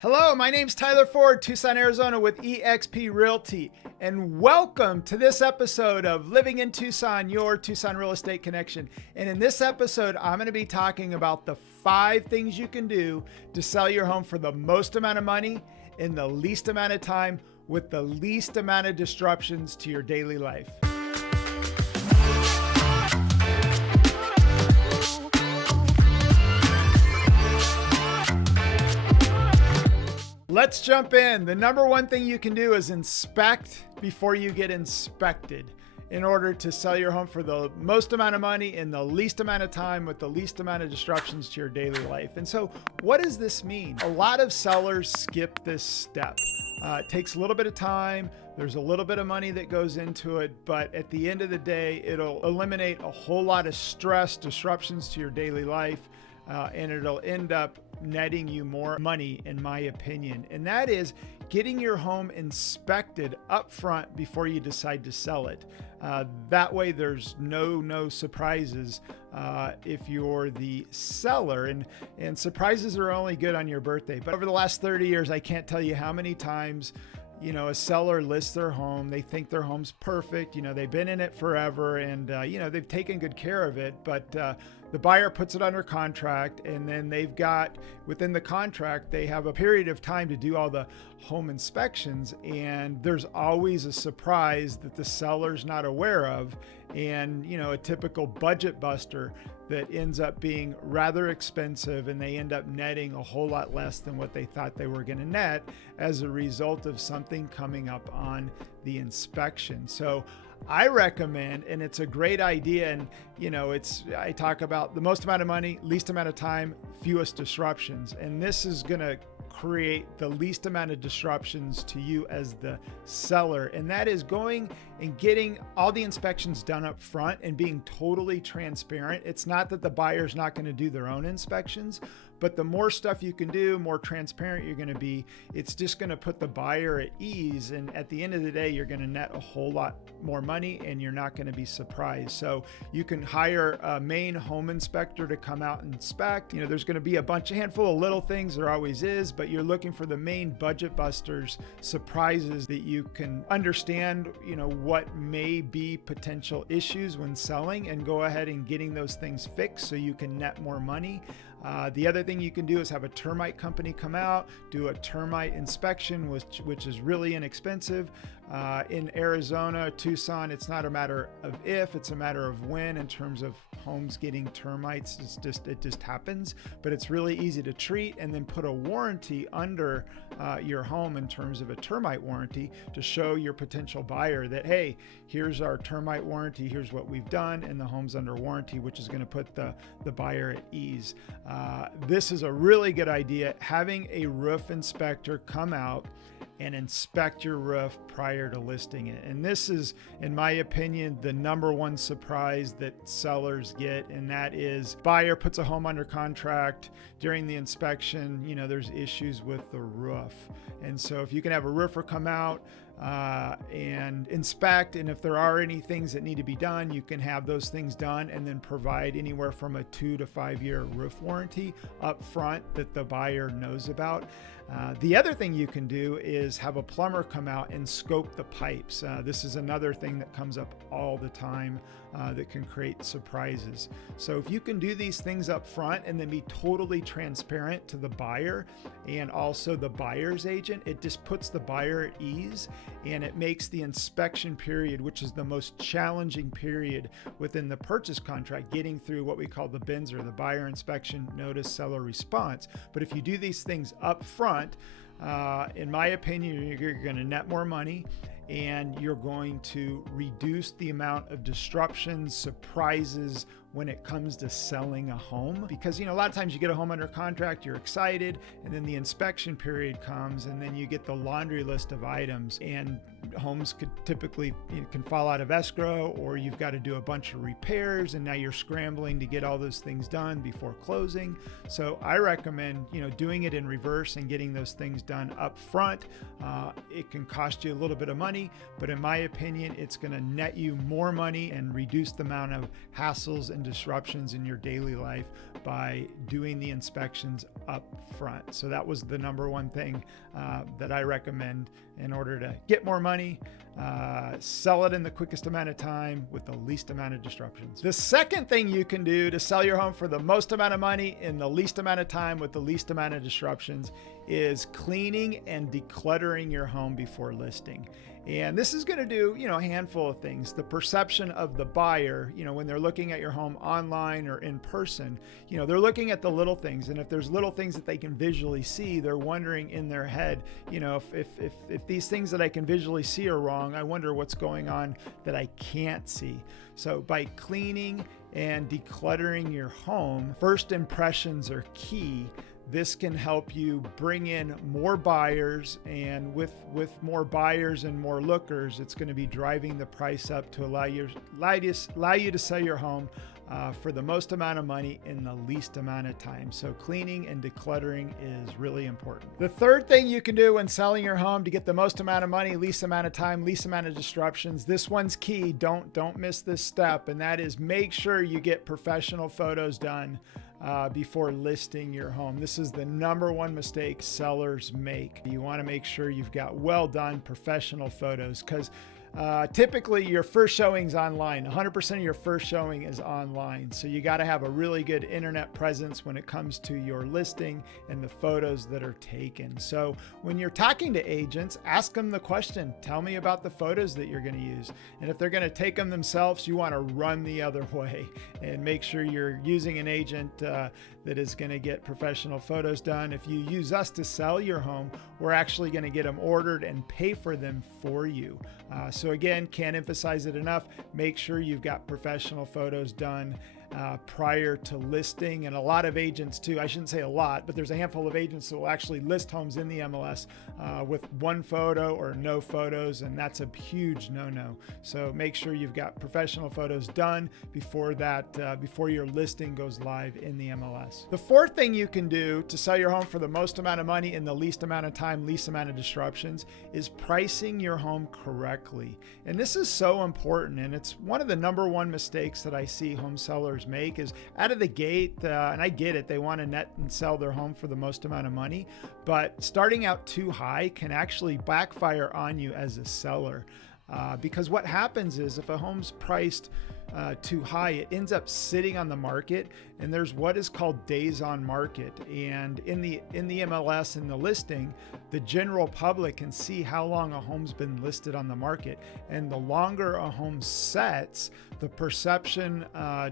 Hello, my name's Tyler Ford, Tucson, Arizona with eXp Realty, and welcome to this episode of Living in Tucson, your Tucson real estate connection. And in this episode, I'm going to be talking about the 5 things you can do to sell your home for the most amount of money in the least amount of time with the least amount of disruptions to your daily life. Let's jump in. The number one thing you can do is inspect before you get inspected in order to sell your home for the most amount of money in the least amount of time with the least amount of disruptions to your daily life. And so what does this mean? A lot of sellers skip this step. It takes a little bit of time. There's a little bit of money that goes into it, but at the end of the day, it'll eliminate a whole lot of stress, disruptions to your daily life, and it'll end up netting you more money, in my opinion. And that is getting your home inspected up front before you decide to sell it. That way there's no surprises if you're the seller, and surprises are only good on your birthday. But over the last 30 years, I can't tell you how many times a seller lists their home. They think their home's perfect. They've been in it forever and, they've taken good care of it, but the buyer puts it under contract, and then they've got, within the contract, they have a period of time to do all the home inspections, and there's always a surprise that the seller's not aware of, and a typical budget buster that ends up being rather expensive, and they end up netting a whole lot less than what they thought they were going to net as a result of something coming up on the inspection. So I recommend, and it's a great idea, and I talk about the most amount of money, least amount of time, fewest disruptions, and this is going to create the least amount of disruptions to you as the seller, and that is going and getting all the inspections done up front and being totally transparent. It's not that the buyer's not going to do their own inspections, but the more stuff you can do, more transparent you're going to be. It's just going to put the buyer at ease, and at the end of the day, you're going to net a whole lot more money, and you're not going to be surprised. So you can hire a main home inspector to come out and inspect. There's going to be a handful of little things, there always is, but you're looking for the main budget busters, surprises that you can understand, what may be potential issues when selling, and go ahead and getting those things fixed so you can net more money. The other thing you can do is have a termite company come out, do a termite inspection, which is really inexpensive. In Arizona, Tucson, it's not a matter of if, it's a matter of when in terms of homes getting termites. It just happens, but it's really easy to treat, and then put a warranty under your home in terms of a termite warranty to show your potential buyer that, hey, here's our termite warranty, here's what we've done, and the home's under warranty, which is going to put the buyer at ease. This is a really good idea, having a roof inspector come out and inspect your roof prior to listing it. And this is, in my opinion, the number one surprise that sellers get, and that is buyer puts a home under contract. During the inspection, there's issues with the roof. And so if you can have a roofer come out and inspect, and if there are any things that need to be done, you can have those things done, and then provide anywhere from a 2 to 5 year roof warranty up front that the buyer knows about. The other thing you can do is have a plumber come out and scope the pipes. This is another thing that comes up all the time that can create surprises. So if you can do these things up front and then be totally transparent to the buyer and also the buyer's agent, it just puts the buyer at ease, and it makes the inspection period, which is the most challenging period within the purchase contract, getting through what we call the BINs, or the buyer inspection notice seller response. But if you do these things up front, in my opinion, you're going to net more money, and you're going to reduce the amount of disruptions, surprises when it comes to selling a home. Because, a lot of times you get a home under contract, you're excited, and then the inspection period comes, and then you get the laundry list of items, and homes could typically can fall out of escrow, or you've got to do a bunch of repairs, and now you're scrambling to get all those things done before closing. So I recommend, doing it in reverse and getting those things done up front. It can cost you a little bit of money, but in my opinion, it's going to net you more money and reduce the amount of hassles and disruptions in your daily life by doing the inspections up front. So that was the number one thing that I recommend in order to get more money, sell it in the quickest amount of time with the least amount of disruptions. The second thing you can do to sell your home for the most amount of money in the least amount of time with the least amount of disruptions is cleaning and decluttering your home before listing. And this is going to do, a handful of things. The perception of the buyer, when they're looking at your home online or in person, they're looking at the little things. And if there's little things that they can visually see, they're wondering in their head, if these things that I can visually see are wrong, I wonder what's going on that I can't see. So by cleaning and decluttering your home, first impressions are key. This can help you bring in more buyers, and with more buyers and more lookers, it's going to be driving the price up to allow you to sell your home for the most amount of money in the least amount of time. So cleaning and decluttering is really important. The third thing you can do when selling your home to get the most amount of money, least amount of time, least amount of disruptions, this one's key. Don't miss this step, and that is make sure you get professional photos done before listing your home. This is the number one mistake sellers make. You want to make sure you've got well done professional photos, because typically your first showing's online. 100% of your first showing is online. So you got to have a really good internet presence when it comes to your listing and the photos that are taken. So when you're talking to agents, ask them the question, tell me about the photos that you're going to use. And if they're going to take them themselves, you want to run the other way and make sure you're using an agent that is going to get professional photos done. If you use us to sell your home, we're actually going to get them ordered and pay for them for you. So again, can't emphasize it enough. Make sure you've got professional photos done prior to listing. And a lot of agents too, I shouldn't say a lot, but there's a handful of agents that will actually list homes in the MLS with one photo or no photos, and that's a huge no-no. So make sure you've got professional photos done before your listing goes live in the MLS. The fourth thing you can do to sell your home for the most amount of money in the least amount of time, least amount of disruptions, is pricing your home correctly. And this is so important, and it's one of the number one mistakes that I see home sellers make is out of the gate, and I get it, they want to net and sell their home for the most amount of money, but starting out too high can actually backfire on you as a seller. Because what happens is if a home's priced too high, it ends up sitting on the market, and there's what is called days on market. And in the MLS, in the listing, the general public can see how long a home's been listed on the market. And the longer a home sets, the perception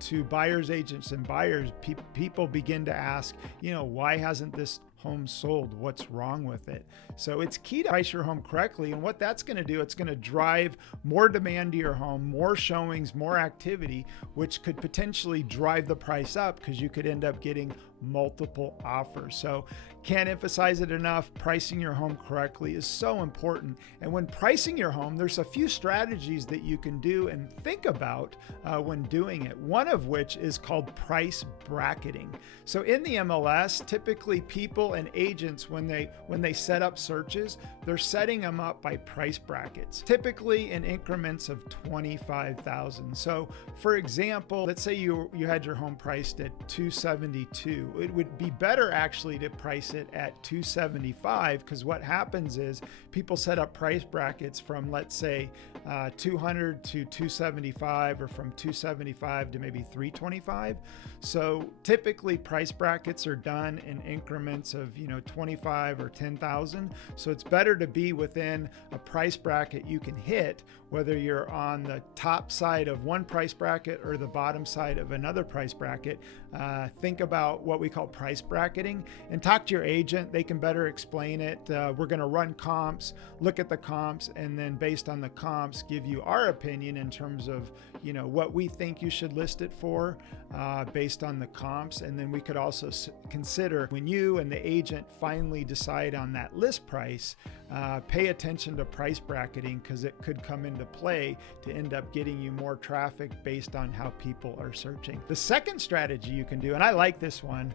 to buyers, agents, and buyers, people begin to ask, why hasn't this home sold? What's wrong with it? So it's key to price your home correctly. And what that's going to do, it's going to drive more demand to your home, more showings, more activity, which could potentially drive the price up because you could end up getting multiple offers. So can't emphasize it enough. Pricing your home correctly is so important. And when pricing your home, there's a few strategies that you can do and think about when doing it. One of which is called price bracketing. So in the MLS, typically people and agents, when they set up searches, they're setting them up by price brackets, typically in increments of 25,000. So for example, let's say you had your home priced at 272. It would be better actually to price it at 275, because what happens is people set up price brackets from, let's say, 200 to 275, or from 275 to maybe 325. So typically price brackets are done in increments of 25 or 10,000. So it's better to be within a price bracket you can hit, whether you're on the top side of one price bracket or the bottom side of another price bracket. Think about what we call price bracketing and talk to your agent. They can better explain it. We're going to run comps, look at the comps, and then based on the comps, give you our opinion in terms of what we think you should list it for based on the comps. And then we could also consider, when you and the agent finally decide on that list price, pay attention to price bracketing, because it could come into play to end up getting you more traffic based on how people are searching. The second strategy you can do, and I like this one,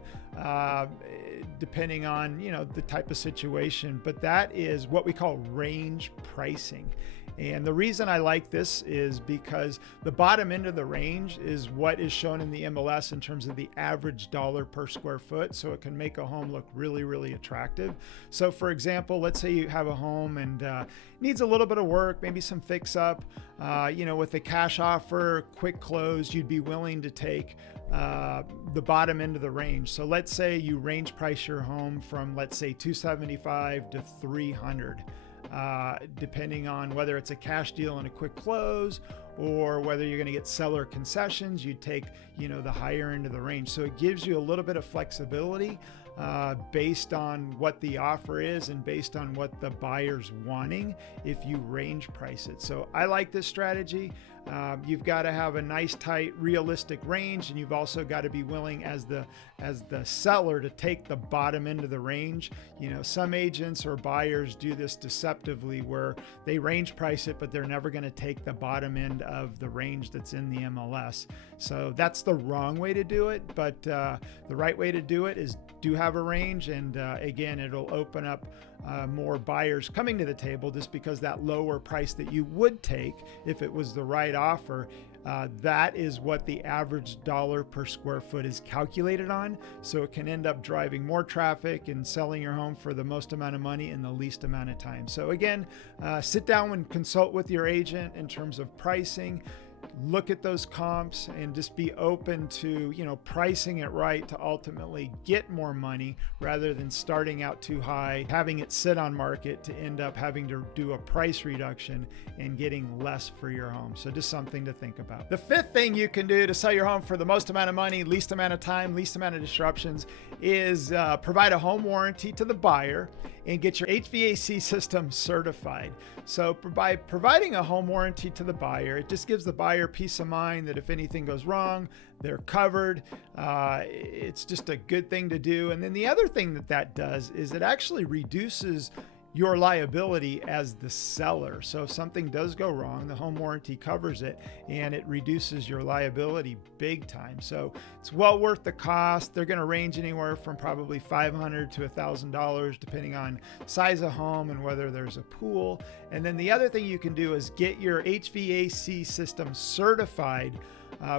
depending on the type of situation, but that is what we call range pricing. And the reason I like this is because the bottom end of the range is what is shown in the MLS in terms of the average dollar per square foot. So it can make a home look really, really attractive. So for example, let's say you have a home and needs a little bit of work, maybe some fix up, with a cash offer, quick close, you'd be willing to take the bottom end of the range. So let's say you range price your home from, let's say, $275 to $300. Depending on whether it's a cash deal and a quick close or whether you're going to get seller concessions, you take, the higher end of the range. So it gives you a little bit of flexibility based on what the offer is and based on what the buyer's wanting if you range price it. So I like this strategy. You've got to have a nice, tight, realistic range, and you've also got to be willing as the seller to take the bottom end of the range. Some agents or buyers do this deceptively where they range price it, but they're never going to take the bottom end of the range that's in the MLS. So that's the wrong way to do it, but the right way to do it is do have a range, and again, it'll open up more buyers coming to the table just because that lower price that you would take if it was the right offer, that is what the average dollar per square foot is calculated on. So it can end up driving more traffic and selling your home for the most amount of money in the least amount of time. So again, sit down and consult with your agent in terms of pricing. Look at those comps and just be open to, pricing it right to ultimately get more money rather than starting out too high, having it sit on market to end up having to do a price reduction and getting less for your home. So just something to think about. The fifth thing you can do to sell your home for the most amount of money, least amount of time, least amount of disruptions is provide a home warranty to the buyer and get your HVAC system certified. So by providing a home warranty to the buyer, it just gives the buyer peace of mind that if anything goes wrong, they're covered. It's just a good thing to do. And then the other thing that does is it actually reduces your liability as the seller. So if something does go wrong, the home warranty covers it and it reduces your liability big time. So it's well worth the cost. They're going to range anywhere from probably $500 to $1,000 depending on size of home and whether there's a pool. And then the other thing you can do is get your HVAC system certified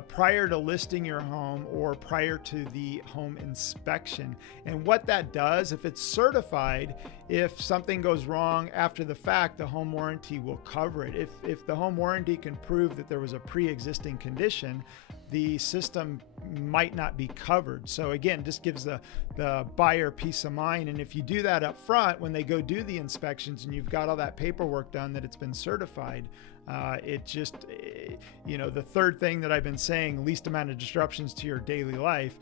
prior to listing your home or prior to the home inspection. And what that does, if it's certified, if something goes wrong after the fact, the home warranty will cover it. If the home warranty can prove that there was a pre-existing condition, the system might not be covered. So again, just gives the buyer peace of mind. And if you do that up front, when they go do the inspections and you've got all that paperwork done that it's been certified, the third thing that I've been saying, least amount of disruptions to your daily life.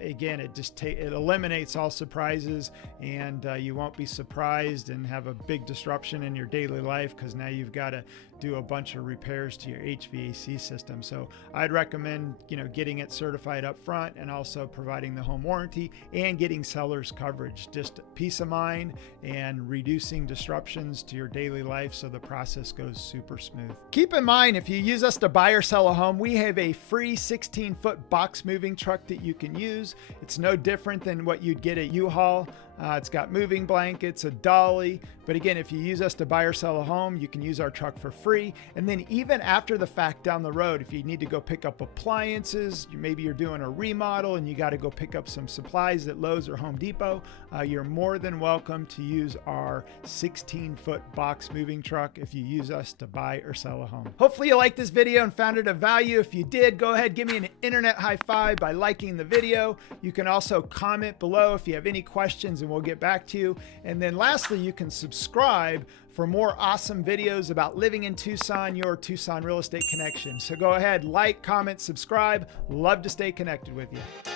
Again, it eliminates all surprises, and you won't be surprised and have a big disruption in your daily life because now you've got to do a bunch of repairs to your HVAC system. So I'd recommend, getting it certified up front and also providing the home warranty and getting seller's coverage. Just peace of mind and reducing disruptions to your daily life so the process goes super smooth. Keep in mind, if you use us to buy or sell a home, we have a free 16-foot box moving truck that you can use. It's no different than what you'd get at U-Haul. It's got moving blankets, a dolly. But again, if you use us to buy or sell a home, you can use our truck for free. And then even after the fact down the road, if you need to go pick up appliances, maybe you're doing a remodel and you got to go pick up some supplies at Lowe's or Home Depot, you're more than welcome to use our 16-foot box moving truck if you use us to buy or sell a home. Hopefully you liked this video and found it of value. If you did, go ahead, give me an internet high five by liking the video. You can also comment below if you have any questions and we'll get back to you. And then lastly, you can subscribe for more awesome videos about living in Tucson, your Tucson real estate connection. So go ahead, like, comment, subscribe. Love to stay connected with you.